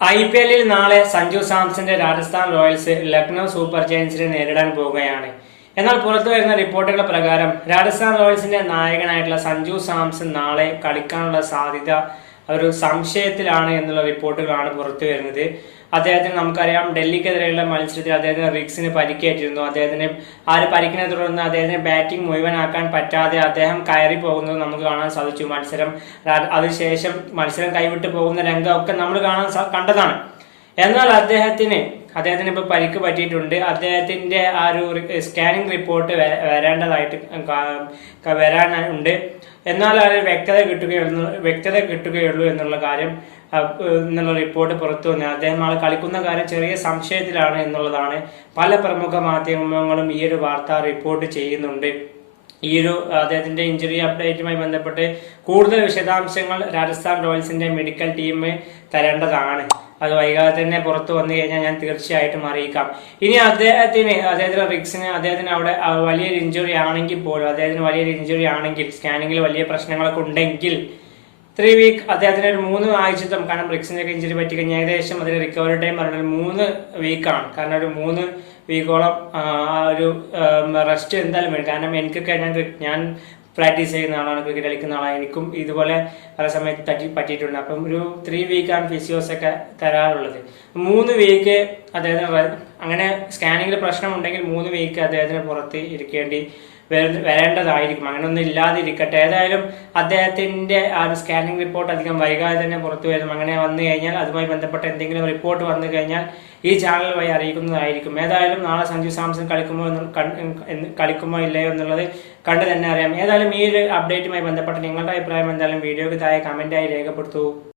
IPL-ൽ നാളെ Sanju സാംസന്റെ Rajasthan Royals Lucknow super ജയൻസിനെ നേരിടാൻ പോവുകയാണ്. എന്നാൽ പുറത്തുവരുന്ന റിപ്പോർട്ടുകൾ പ്രകാരം രാജസ്ഥാൻ റോയൽസിന്റെ നായകനായിട്ടുള്ള സഞ്ജു സാംസൺ നാളെ കളിക്കാനുള്ള സാധ്യത ഒരു സംശയത്തിലാണ് എന്നുള്ള റിപ്പോർട്ടുകളാണ് പുറത്തു വരുന്നത്. അദ്ദേഹത്തിന് നമുക്കറിയാം, ഡൽഹിക്കെതിരെയുള്ള മത്സരത്തിൽ അദ്ദേഹത്തിന് റിക്സിന് പരിക്കേറ്റിരുന്നു. അദ്ദേഹത്തിന് ആ ഒരു പരിക്കിനെ തുടർന്ന് അദ്ദേഹത്തിന് ബാറ്റിംഗ് മുഴുവനാക്കാൻ പറ്റാതെ അദ്ദേഹം കയറി പോകുന്നത് നമുക്ക് കാണാൻ സാധിച്ചു. അതിനുശേഷം മത്സരം കൈവിട്ട് പോകുന്ന രംഗമൊക്കെ നമ്മൾ കണ്ടതാണ്. എന്നാൽ അദ്ദേഹത്തിന് ഇപ്പൊ പരിക്ക് പറ്റിയിട്ടുണ്ട്. അദ്ദേഹത്തിന്റെ ആ ഒരു സ്കാനിങ് റിപ്പോർട്ട് വരാനുണ്ട്. എന്നാൽ അത് വ്യക്തത കിട്ടുകയുള്ളൂ എന്നുള്ള കാര്യം എന്നുള്ള റിപ്പോർട്ട് പുറത്തു വന്നു. അദ്ദേഹം ആൾ കളിക്കുന്ന കാര്യം ചെറിയ സംശയത്തിലാണ് എന്നുള്ളതാണ് പല പ്രമുഖ മാധ്യമങ്ങളും ഈ ഒരു വാർത്ത റിപ്പോർട്ട് ചെയ്യുന്നുണ്ട്. ഈ ഒരു അദ്ദേഹത്തിന്റെ ഇഞ്ചുറി അപ്ഡേറ്റുമായി ബന്ധപ്പെട്ട് കൂടുതൽ വിശദാംശങ്ങൾ രാജസ്ഥാൻ റോയൽസിന്റെ മെഡിക്കൽ ടീം തരേണ്ടതാണ്. അത് വൈകാതെ തന്നെ പുറത്തു വന്നു കഴിഞ്ഞാൽ ഞാൻ തീർച്ചയായിട്ടും അറിയിക്കാം. ഇനി അദ്ദേഹത്തിന്റെ റിക്സിന് അവിടെ വലിയൊരു ഇഞ്ചുറി ആണെങ്കിൽ സ്കാനിങ്ങിൽ വലിയ പ്രശ്നങ്ങളൊക്കെ ഉണ്ടെങ്കിൽ 3 വീക്ക് അദ്ദേഹത്തിന് ഒരു 3 ആഴ്ചത്വം, കാരണം റിക്സിന്റെ ഇഞ്ചുറി പറ്റി കഴിഞ്ഞാൽ ഏകദേശം അതിന് റിക്കവറി ടൈം പറഞ്ഞാൽ 3 വീക്കാണ്. കാരണം ഒരു 3 വീക്കോളം ഒരു റെസ്റ്റ് എന്തായാലും വേണം. കാരണം എനിക്കൊക്കെ ഞാൻ പ്രാക്ടീസ് ചെയ്യുന്ന ആളാണ്, ക്രിക്കറ്റ് കളിക്കുന്ന ആളാണ്. എനിക്കും ഇതുപോലെ പല സമയത്ത് പറ്റിയിട്ടുണ്ട്. അപ്പം ഒരു 3 വീക്കാണ് ഫിസിയോസ് ഒക്കെ തരാറുള്ളത്. 3 വീക്ക് അദ്ദേഹത്തിന് അങ്ങനെ സ്കാനിങ്ങിൽ പ്രശ്നമുണ്ടെങ്കിൽ 3 വീക്ക് അദ്ദേഹത്തിന് പുറത്ത് ഇരിക്കേണ്ടി വരേണ്ടതായിരിക്കും. അങ്ങനെയൊന്നും ഇല്ലാതിരിക്കട്ടെ. ഏതായാലും അദ്ദേഹത്തിന്റെ ആ ഒരു സ്കാനിങ് റിപ്പോർട്ട് അധികം വൈകാതെ തന്നെ പുറത്തു വരും. അങ്ങനെ വന്നു കഴിഞ്ഞാൽ അതുമായി ബന്ധപ്പെട്ട എന്തെങ്കിലും റിപ്പോർട്ട് വന്നു കഴിഞ്ഞാൽ ഈ ചാനൽ വഴി അറിയിക്കുന്നതായിരിക്കും. ഏതായാലും നാളെ സഞ്ജു സാംസൺ കളിക്കുമോ ഇല്ലയോ എന്നുള്ളത് കണ്ടു തന്നെ അറിയാം. ഏതായാലും ഈ ഒരു അപ്ഡേറ്റുമായി ബന്ധപ്പെട്ട നിങ്ങളുടെ അഭിപ്രായം എന്തായാലും വീഡിയോക്ക് താഴെ കമന്റായി രേഖപ്പെടുത്തൂ.